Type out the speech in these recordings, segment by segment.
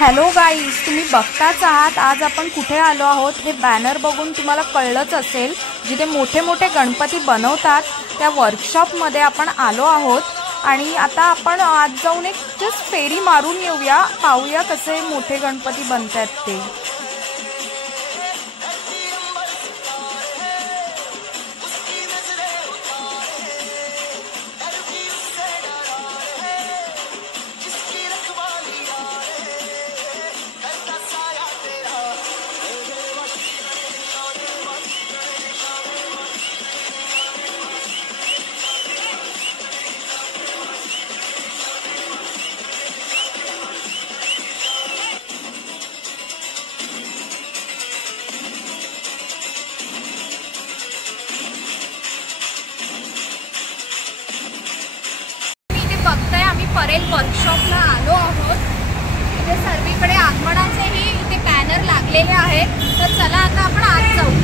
Hello guys, तुम्ही बघताच आहात आज आपण कुठे आलो आहोत। हे बॅनर बघून तुम्हाला कळलंच असेल, जिथे मोठे मोठे गणपती बनवतात त्या वर्कशॉपमध्ये आपण आलो आहोत। आणि आता आपण आज जाऊन एक जस्ट फेरी मारून येऊया, पाहूया कसे मोठे गणपती बनतात ते। परेल वर्कशॉपला आलो आहोत। इथे सर्वीकडे आगमनाचेही इथे बॅनर लागलेले आहेत। तर चला आता आपण आत जाऊ।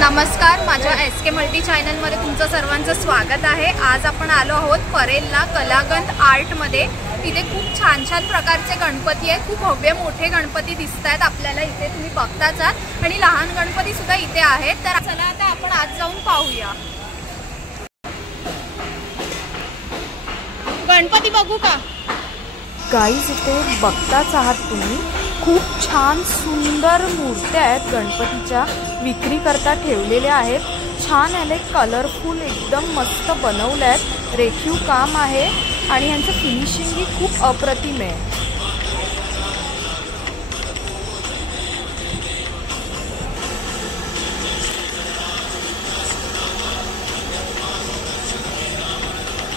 नमस्कार, माझ्या SK मल्टी चॅनलमध्ये तुमचं सर्वांचं स्वागत आहे। आज आपण आलो आहोत परेलला कलागंध आर्टमध्ये। इथे खूप छान छान प्रकारचे गणपती आहेत, खूप भव्य मोठे गणपती दिसत आहेत आपल्याला इथे, तुम्ही बघताच आहात। आणि लहान गणपती सुद्धा इथे आहेत। तर चला आता आपण आज जाऊन पाहूया। गणपती बघू का गाईज? इथे बघताच आहात तुम्ही, खूप छान सुंदर मूर्त्या आहेत गणपतीच्या, विक्री करता ठेवलेल्या आहेत। छान आले, कलरफुल एकदम मस्त बनवले आहेत, रेखीव काम आहे आणि यांचं फिनिशिंग ही खूप अप्रतिम आहे।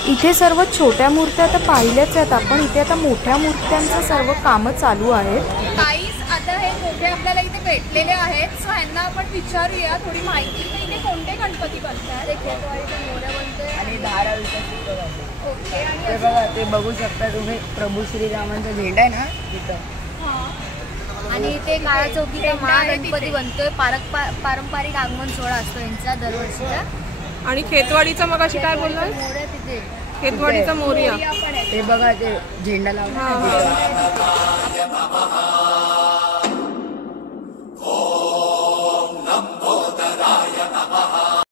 इथे सर्व छोट्या मूर्त्या तर पाहिल्याच आहेत आपण, इथे आता मोठ्या मूर्त्यांचं सर्व काम चालू आहेत। गाईज, आता हे मोठे आपल्याला इथे भेटलेले आहेत, सो ह्यांना आपण विचारूया थोडी माहिती। इथे कोणते गणपती बनतात? आणि 10 ओके, आणि ते बघा, ते बघू शकता तुम्ही, प्रभू श्रीरामांचा झेंडा आहे ना तिथं। आणि इथे काळा चौकीचा महागणपती बनतोय, पारंपरिक आगमन सोहळा असतो यांचा दरवर्षीचा। आणि खेतवाडीचा मग अशी काय बोलणार? मोरया तिथे, खेतवाडीचा मोरया ते बघा, ते झेंडा लावला।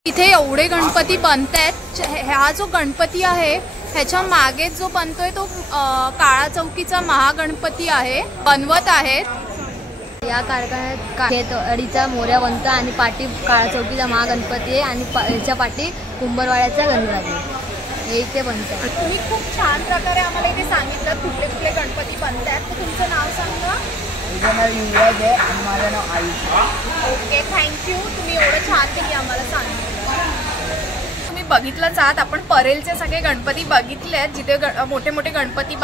इथे एवढे गणपती बनतायत। हा जो गणपती आहे ह्याच्या मागे जो बनतोय तो काळा चौकीचा महागणपती आहे, बनवत आहेत। या कारखान्यात खेतवाडीचा मोरया बनतो आणि पाठी काळा चौकीचा महागणपती आहे आणि ह्याच्या पाठी कुंभरवाड्याचा गणपती हे इथे बनतात। तुम्ही खूप छान प्रकारे आम्हाला इथे सांगितलं कुठले कुठले गणपती बनतात। तर तुमचं नाव सांगा। माझं नाव युवराज आहे आणि माझं नाव आयुष। ओके, थँक्यू, तुम्ही एवढं छानपैकी आम्हाला सांगितलं। तुम्ही बघितलंच आहात, आपण परेलचे सगळे गणपती बघितले आहेत, जिथे मोठे मोठे गणपती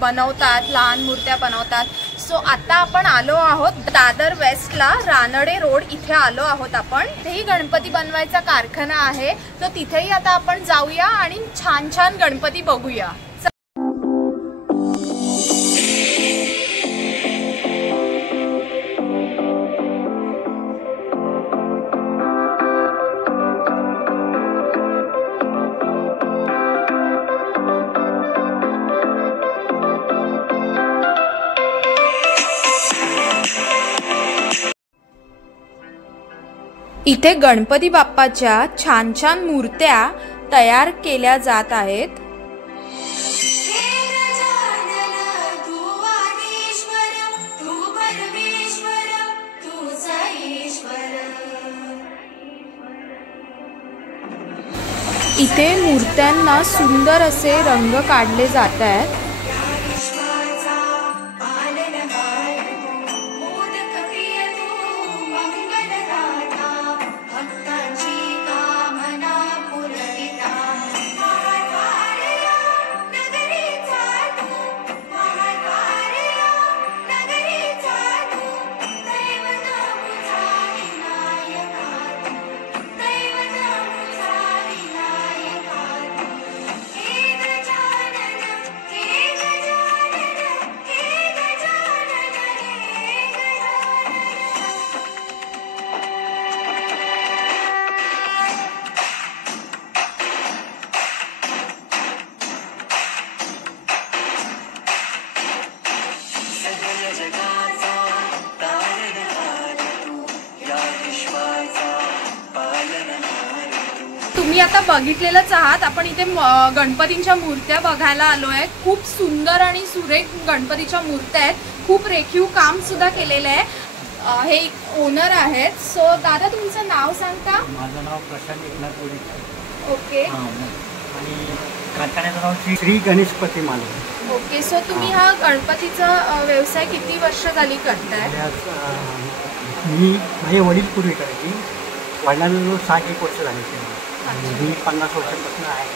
बनवतात, लहान मूर्त्या बनवतात। सो आता आपण आलो आहोत दादर वेस्टला, रानडे रोड इथे आलो आहोत आपण। तेही गणपती बनवायचा कारखाना आहे, तर तिथेही आता आपण जाऊया आणि छान छान गणपती बघूया। इथे गणपती बाप्पाच्या छान छान मूर्त्या तयार केल्या जात आहेत। इथे मूर्त्यांना सुंदर असे रंग काढले जात आहेत। तुम्ही आता बघितलेलंच आहात, आपण इथे गणपतींच्या मूर्त्या बघायला आलो आहे. खूप सुंदर आणि सुरेख गणपतीच्या मूर्त्या आहेत. खूप रेखीव काम सुद्धा केलेलं आहे. हे ओनर आहेत. सो दादा तुमचं नाव सांगता? माझं नाव प्रशांत एकनाथ गोडे. ओके. आणि कारखान्याचं नाव श्री गणेश प्रतिमालय. ओके. सो तुम्ही हा गणपतीचा व्यवसाय किती वर्ष झाली करताय? मी माझे वडील पूर्वी करायची. वडिलांना 60-1 वर्ष झाले आणि मी 50 वर्षांपासून आहे.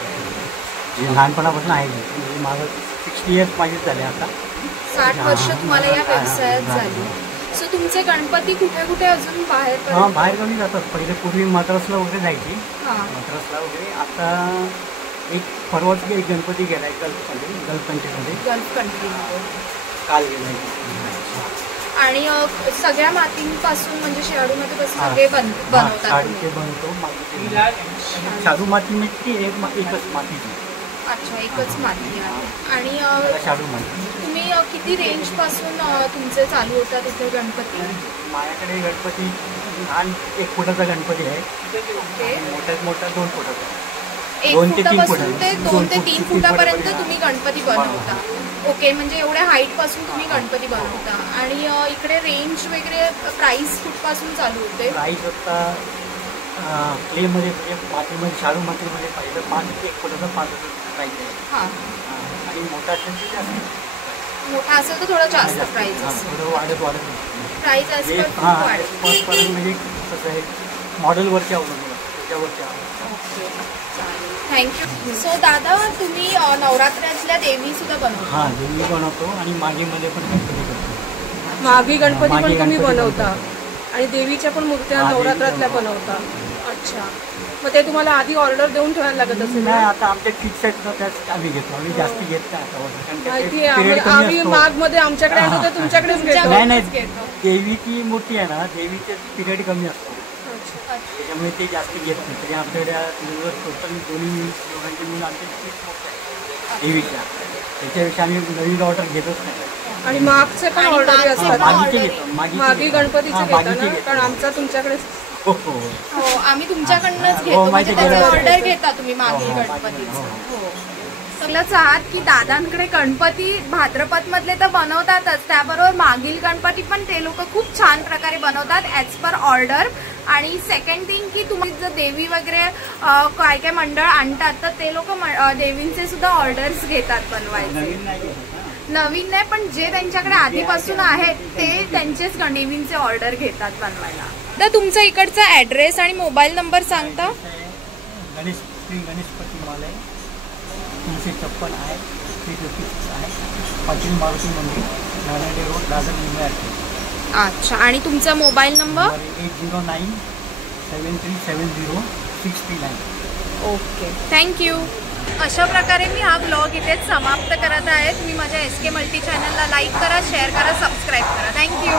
म्हणजे लहानपणापासून आहे. म्हणजे माझं 60 इयर्स माझेच झाले आता. 60 वर्ष तुम्हाला या व्यवसायात झाली. सो तुमचे गणपती कुठे कुठे अजून बाहेर? बाहेर गावी जातात. पहिले पूर्वी मद्रासला वगैरे जायची. हां. मद्रासला वगैरे. आता एक परवाच एक गणपती गेलाय गल्फ कंट्रीमध्ये. गल्फ कंट्रीमध्ये काल गेलाय. आणि सगळ्या मातींपासून म्हणजे शाडूमध्ये पासून सगळे बनवतात? शाडूचे बनवतो. शाडू माती म्हणजे एकच मातीची. अच्छा, एकच माती आहे. आणि शाडू माती. तुम्ही किती रेंज पासून तुमचे चालू होतात इथे गणपती? माझ्याकडे गणपती लहान 1 फुटाचा गणपती आहे. ओके. मोठ्यात मोठा 2 फुटाचा. 1 फुटापासून ते 2 ते 3 फुटापर्यंत तुम्ही गणपती बनवता? ओके. म्हणजे एवढ्या हाईट पासून तुम्ही गणपती बनवता. आणि इकडे रेंज वगैरे प्राइस कुठपासून चालू होते? प्राइस आता क्लेमध्ये म्हणजे मातीमध्ये शाडू मातीमध्ये पाहिजे 1 फुटाचा 5,000 प्राइस आहे. हां. आणि मोठा असेल तर जास्त. मोठा असेल तर थोडं जास्त प्राइस असेल. थोडं वाढत प्राइस असेल वाढेल. म्हणजे कसं आहे मॉडेलवरती अवलंबून त्याच्यावरती. ओके, चालेल. थँक्यू. सो दादा तुम्ही नवरात्रातल्या देवी सुद्धा बनवता? हां, देवी बनवतो आणि मागीमध्ये पण गणपती करतो. मागी गणपती पण तुम्ही बनवता आणि देवीच्या पण मूर्त्या नवरात्रातल्या बनवता? अच्छा. मग ते तुम्हाला आधी ऑर्डर देऊन ठेवायला लागत असेल? नाही, आता आमच्या फिक्स आहेत ना, त्याच आम्ही घेतो. आम्ही जास्त घेत नाही आता. माहिती आहे, आम्ही मागमध्ये आमच्याकडे आणतो ते तुमच्याकडेच घेतो. नाही, देवीची मूर्ती आहे ना, देवीचे पिरियड कमी असतो. त्याच्यामुळे ते जास्त घेत नाही. तरी आमच्याकडे टोटल दोन्ही लोकांची मुलं आमच्या फिक्स मोठं आहे देवीच्या. त्याच्याविषयी आम्ही नवीन ऑर्डर घेतच नाही. आणि मागचे पण ऑर्डर असतात? मागी गणपतीचे घेता ना? कारण आमचा तुमच्याकडेच. हो, आम्ही तुमच्याकडनंच घेतो. म्हणजे त्याची ऑर्डर घेता तुम्ही मागील गणपतीचं? हो. सगळंच आहात की दादांकडे गणपती भाद्रपद मधले तर बनवतातच, त्याबरोबर मागील गणपती पण ते लोक खूप छान प्रकारे बनवतात ॲज पर ऑर्डर. आणि सेकंड थिंग की तुम्ही जर देवी वगैरे काय काय मंडळ आणतात तर ते लोक देवींचे सुद्धा ऑर्डर्स घेतात बनवायचे. नवीन नाही, पण जे त्यांच्याकडे आधीपासून आहेत ते त्यांचेच देवींचे ऑर्डर घेतात बनवायला. तर तुमचा इकडचा ॲड्रेस आणि मोबाईल नंबर सांगता? श्री गणेश प्रतिमालय 356 आहे. 356 आहे. पाटील मारुती मंदिर, नारायण रोड, दादर, मुंबई. अच्छा. आणि तुमचा मोबाईल नंबर? 8097370639. Okay, thank you. अशा प्रकारे मी हा ब्लॉग इथेच समाप्त करत आहे. तुम्ही माझ्या SK मल्टी चॅनलला लाईक करा, शेअर करा, सबस्क्राईब करा. थँक्यू.